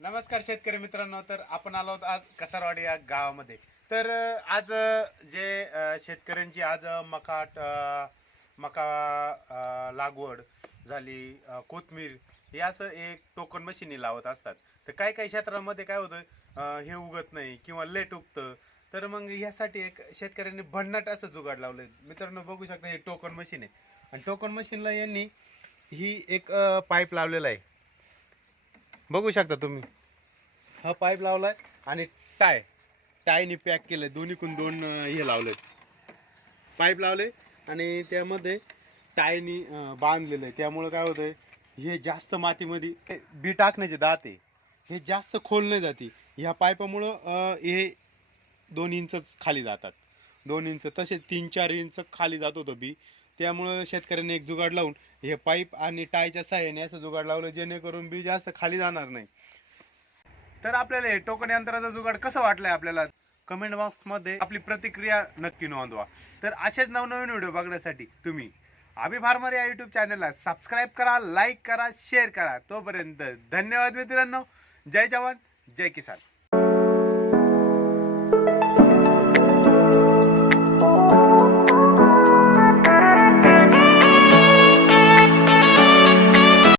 नमस्कार शेतकरी मित्रांनो तर आपण आलो आहोत आज कसारवाडी या गावामध्ये. तर आज जे शेतकऱ्यांची आज मकाट मका मका लागवड झाली कोथमीर हे असं एक टोकन मशीनी लावत असतात. तर काही काही क्षेत्रामध्ये काय होतं हे उगत नाही किंवा लेट उगतं. तर मग ह्यासाठी एक शेतकऱ्यांनी भन्नाट असं जुगाड लावलं मित्रांनो बघू शकता हे टोकन मशीन आहे. आणि टोकन मशीनला यांनी ही एक पाईप लावलेला आहे. बघू शकता तुम्ही. हा पाईप लावलाय आणि टाय. टायनी पॅक केलंय. दोन्हीकून दोन अं, हे लावले पाईप लावले आणि त्यामध्ये टायनी अं, बांधलेलं आहे त्यामुळं काय होतंय हे जास्त मातीमध्ये हे बी टाकण्याचे दात आहे. हे जास्त खोल नाही जाते. ह्या पाईपामुळं अं, हे दोन इंचच खाली जातात. दोन इंच तसे तीन चार इंच खाली जात होतं बी. त्यामुळं शेतकऱ्यांनी एक जुगाड लावून हे पाईप आणि टायच्या साह्याने असं जुगाड लावलं जेणेकरून बी जास्त खाली जाणार नाही. तर आपल्याला हे टोकन यंत्राचा जुगाड कसं वाटलंय आपल्याला? कमेंट बॉक्समध्ये आपली प्रतिक्रिया नक्की नोंदवा. तर असेच नवनवीन व्हिडिओ बघण्यासाठी तुम्ही अभि फार्मर या यूट्यूब चॅनलला सबस्क्राईब करा लाईक करा शेअर करा. तोपर्यंत धन्यवाद मित्रांनो. जय जवान जय किसान.